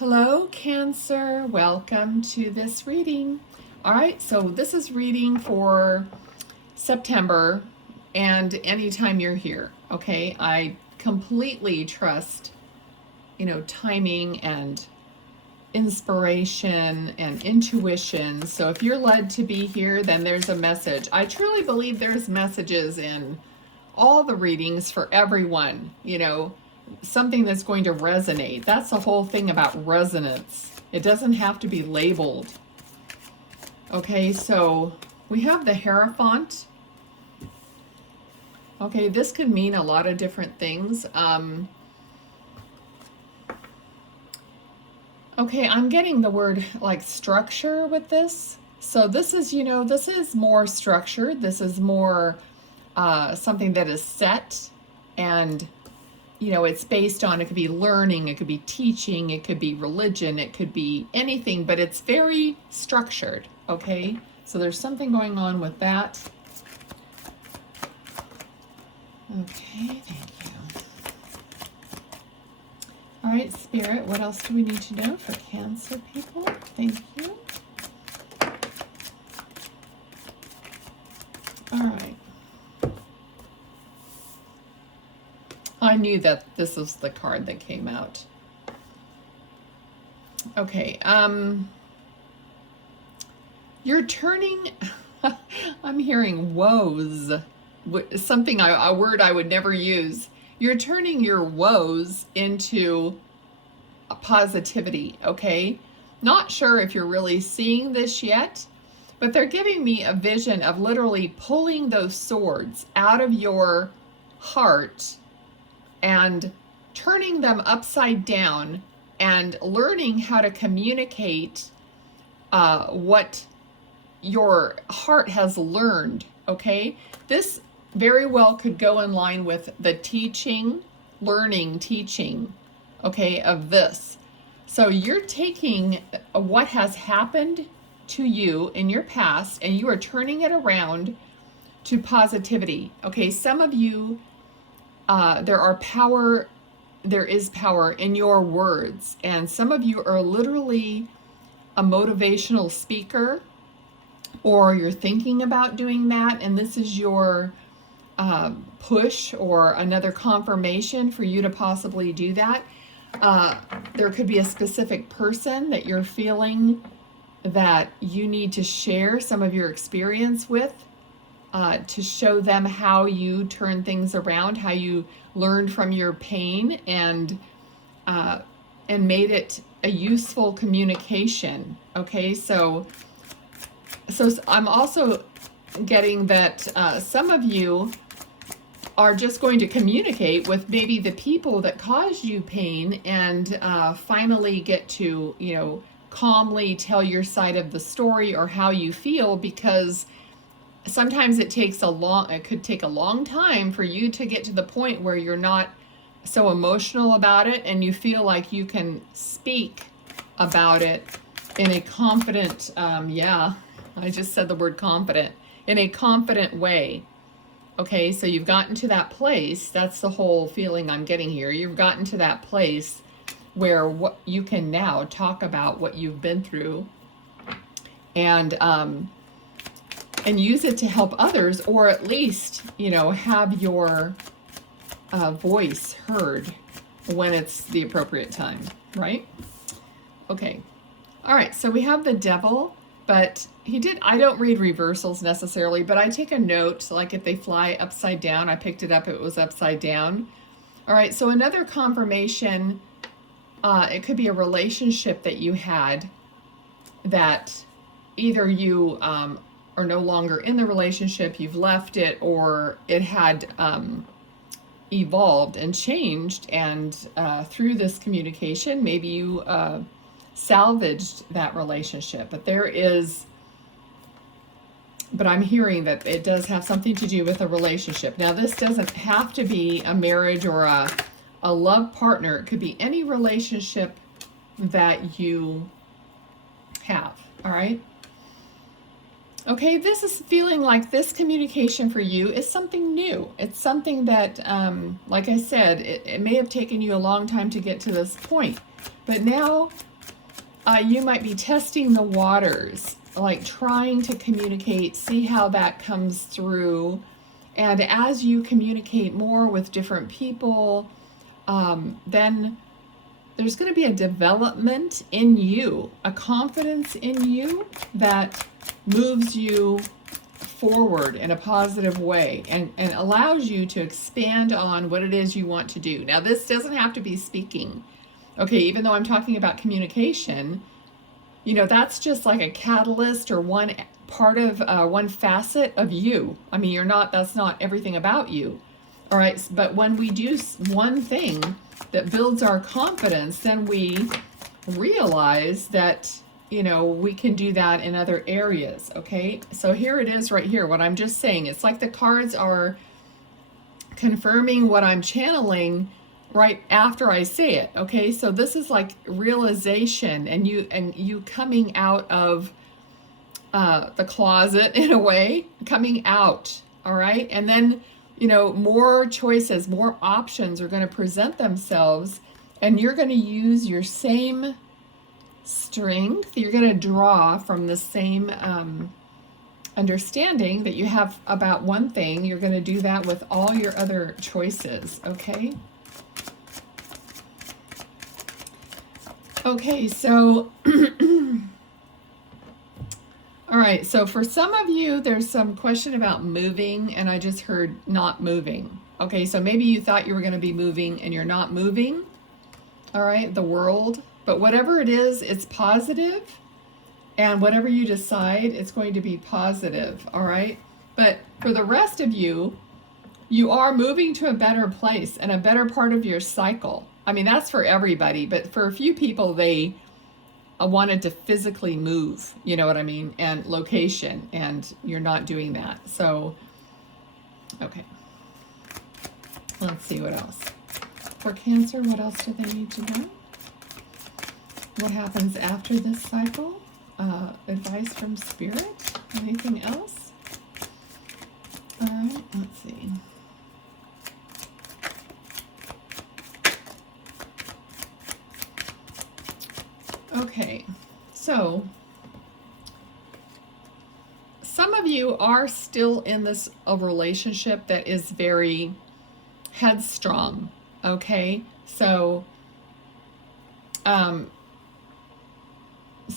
Hello, Cancer. Welcome to this reading. All right, so this is reading for September and anytime you're here, okay? I completely trust, timing and inspiration and intuition. So if you're led to be here, then there's a message. I truly believe there's messages in all the readings for everyone, something that's going to resonate. That's the whole thing about resonance. It doesn't have to be labeled. Okay, so we have the Hierophant. Okay, this could mean a lot of different things. Okay, I'm getting the word like structure with this. So this is, this is more structured. This is more something that is set, and it's based on, it could be learning, it could be teaching, it could be religion, it could be anything, but it's very structured, okay? So there's something going on with that. Okay, thank you. All right, Spirit, what else do we need to know for Cancer people? Thank you. All right. I knew that this was the card that came out. Okay, you're turning, I'm hearing woes, something, a word I would never use. You're turning your woes into a positivity, okay? Not sure if you're really seeing this yet, but they're giving me a vision of literally pulling those swords out of your heart and turning them upside down and learning how to communicate what your heart has learned, okay? This very well could go in line with the teaching, okay, of this. So you're taking what has happened to you in your past and you are turning it around to positivity, okay? Some of you, there is power in your words, and some of you are literally a motivational speaker, or you're thinking about doing that, and this is your push or another confirmation for you to possibly do that. There could be a specific person that you're feeling that you need to share some of your experience with, to show them how you turn things around, how you learned from your pain and made it a useful communication. Okay, so I'm also getting that some of you are just going to communicate with maybe the people that caused you pain and finally get to, calmly tell your side of the story or how you feel, because sometimes it could take a long time for you to get to the point where you're not so emotional about it and you feel like you can speak about it in a confident, yeah, I just said the word confident, in a confident way. Okay, so you've gotten to that place. That's the whole feeling I'm getting here. You've gotten to that place where you can now talk about what you've been through and use it to help others, or at least, have your voice heard when it's the appropriate time, right? Okay. All right, so we have the Devil, but I don't read reversals necessarily, but I take a note, like if they fly upside down, I picked it up, it was upside down. All right, so another confirmation, it could be a relationship that you had that either you are no longer in the relationship, you've left it, or it had evolved and changed, and through this communication, maybe you salvaged that relationship. But I'm hearing that it does have something to do with a relationship. Now, this doesn't have to be a marriage or a love partner. It could be any relationship that you have, all right? Okay, this is feeling like this communication for you is something new. It's something that, like I said, it may have taken you a long time to get to this point. But now You might be testing the waters, like trying to communicate, see how that comes through. And as you communicate more with different people, then there's going to be a development in you, a confidence in you that moves you forward in a positive way and allows you to expand on what it is you want to do. Now, this doesn't have to be speaking. Okay, even though I'm talking about communication, you know, that's just like a catalyst or one part of one facet of you. I mean, that's not everything about you. All right, but when we do one thing that builds our confidence, then we realize that, you know, we can do that in other areas. Okay, so here it is right here, what I'm just saying. It's like the cards are confirming what I'm channeling right after I say it. Okay, so this is like realization and you coming out of the closet in a way, coming out. All right, and then, you know, more choices, more options are going to present themselves, and you're going to use your same strength. You're going to draw from the same understanding that you have about one thing. You're going to do that with all your other choices. Okay. Okay, so all right, so for some of you, there's some question about moving, and I just heard not moving. Okay, so maybe you thought you were going to be moving and you're not moving. All right, the world. But whatever it is, it's positive, and whatever you decide, it's going to be positive. All right, but for the rest of you, you are moving to a better place and a better part of your cycle. I mean, that's for everybody, but for a few people, they wanted to physically move, you know what I mean, and location, and you're not doing that. So, okay. Let's see what else. For Cancer, what else do they need to know? What happens after this cycle? Advice from Spirit? Anything else? All right, let's see. Okay, so some of you are still in this relationship that is very headstrong. Okay, so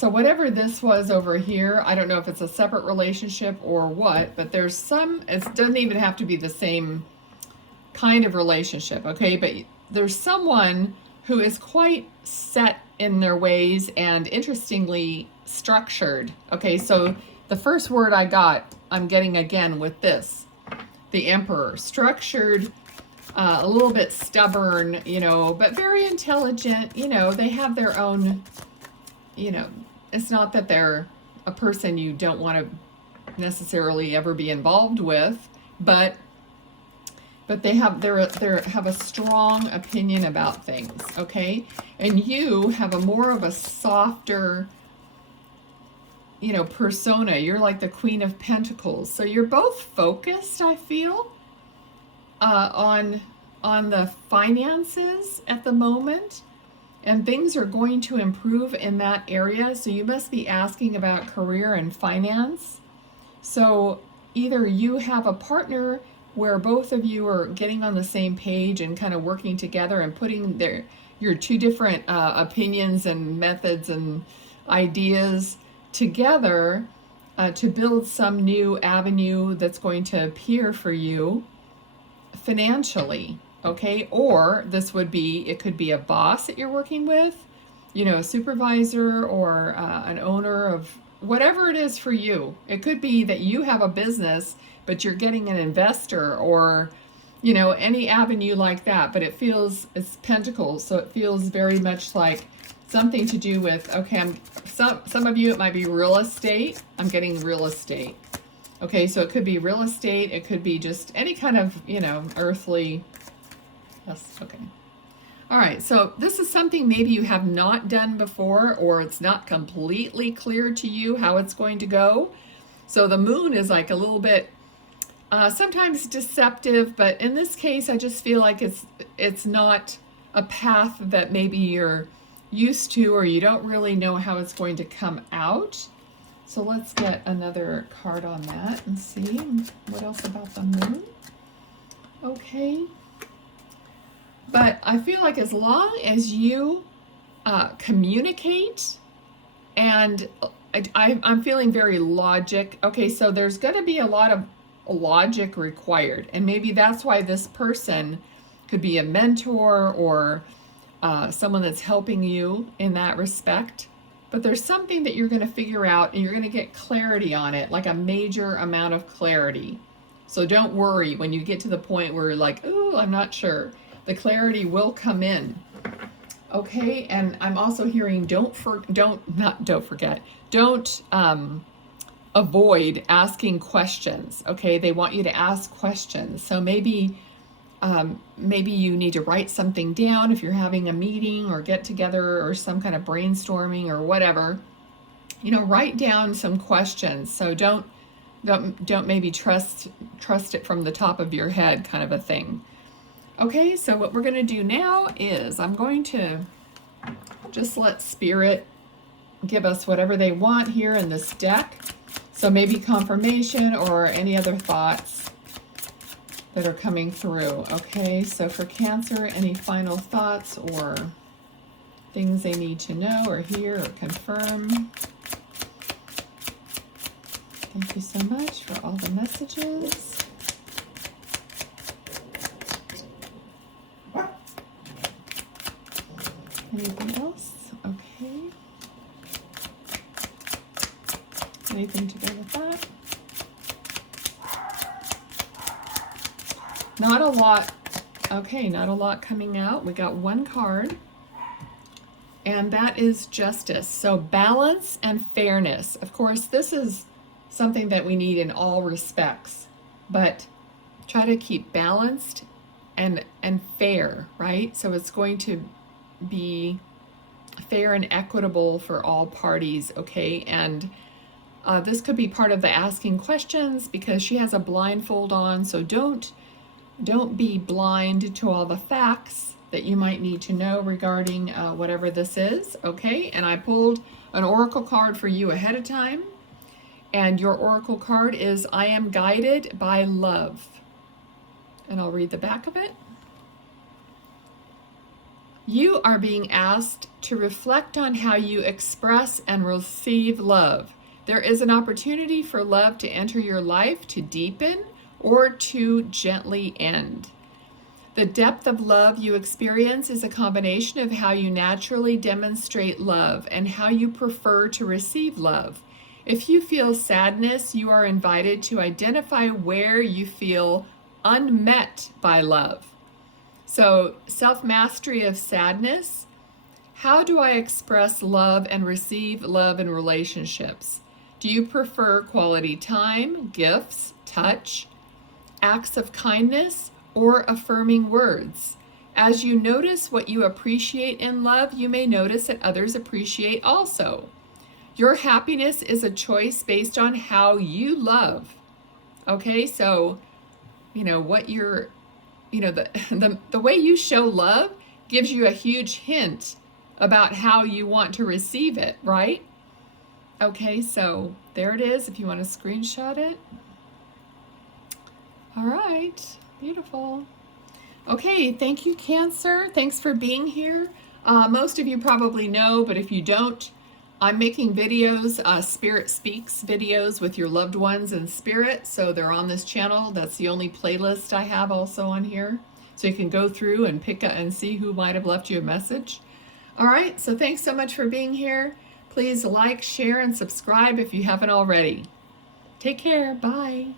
whatever this was over here, I don't know if it's a separate relationship or what, but there's some, it doesn't even have to be the same kind of relationship, okay, but there's someone who is quite set in their ways and interestingly structured. Okay, so the first word I got, I'm getting again with this, the Emperor, structured, a little bit stubborn, you know, but very intelligent. You know, they have their own, you know, it's not that they're a person you don't want to necessarily ever be involved with, but they have have a strong opinion about things, okay? And you have a more of a softer, you know, persona. You're like the Queen of Pentacles. So you're both focused, I feel, on the finances at the moment, and things are going to improve in that area. So you must be asking about career and finance. So either you have a partner where both of you are getting on the same page and kind of working together and putting your two different opinions and methods and ideas together to build some new avenue that's going to appear for you financially, okay? Or this would be, it could be a boss that you're working with, you know, a supervisor or an owner of whatever it is for you. It could be that you have a business, but you're getting an investor, or, you know, any avenue like that. But it feels, it's Pentacles, so it feels very much like something to do with, okay, some of you, it might be real estate. I'm getting real estate. Okay, so it could be real estate. It could be just any kind of, you know, earthly. Yes, okay. All right, so this is something maybe you have not done before, or it's not completely clear to you how it's going to go. So the moon is like a little bit, sometimes deceptive, but in this case, I just feel like it's not a path that maybe you're used to, or you don't really know how it's going to come out. So let's get another card on that and see what else about the moon. Okay. But I feel like as long as you communicate, and I'm feeling very logic. Okay, so there's going to be a lot of logic required. And maybe that's why this person could be a mentor or someone that's helping you in that respect. But there's something that you're going to figure out and you're going to get clarity on it, like a major amount of clarity. So don't worry when you get to the point where you're like, oh, I'm not sure. The clarity will come in. Okay, and I'm also hearing don't avoid asking questions. Okay, they want you to ask questions. So maybe you need to write something down if you're having a meeting or get together or some kind of brainstorming or whatever. You know, write down some questions. So don't maybe trust it from the top of your head, kind of a thing. Okay, so what we're going to do now is I'm going to just let Spirit give us whatever they want here in this deck. So maybe confirmation or any other thoughts that are coming through. Okay, so for Cancer, any final thoughts or things they need to know or hear or confirm? Thank you so much for all the messages. Anything else? Okay. Anything to go with that? Not a lot. Okay, not a lot coming out. We got one card, and that is Justice. So balance and fairness. Of course, this is something that we need in all respects, but try to keep balanced and fair, right? So it's going to be fair and equitable for all parties, okay? And this could be part of the asking questions because she has a blindfold on, so don't be blind to all the facts that you might need to know regarding whatever this is, okay? And I pulled an oracle card for you ahead of time, and your oracle card is I am guided by love. And I'll read the back of it. You are being asked to reflect on how you express and receive love. There is an opportunity for love to enter your life, to deepen, or to gently end. The depth of love you experience is a combination of how you naturally demonstrate love and how you prefer to receive love. If you feel sadness, you are invited to identify where you feel unmet by love. So, self-mastery of sadness. How do I express love and receive love in relationships? Do you prefer quality time, gifts, touch, acts of kindness, or affirming words? As you notice what you appreciate in love, you may notice that others appreciate also. Your happiness is a choice based on how you love. Okay, so, you know, what you're, you know, the way you show love gives you a huge hint about how you want to receive it, right? Okay, so there it is if you want to screenshot it. All right, beautiful. Okay, thank you, Cancer. Thanks for being here. Most of you probably know, but if you don't, I'm making videos, Spirit Speaks videos with your loved ones in spirit. So they're on this channel. That's the only playlist I have also on here. So you can go through and pick up and see who might have left you a message. All right, so thanks so much for being here. Please like, share, and subscribe if you haven't already. Take care. Bye.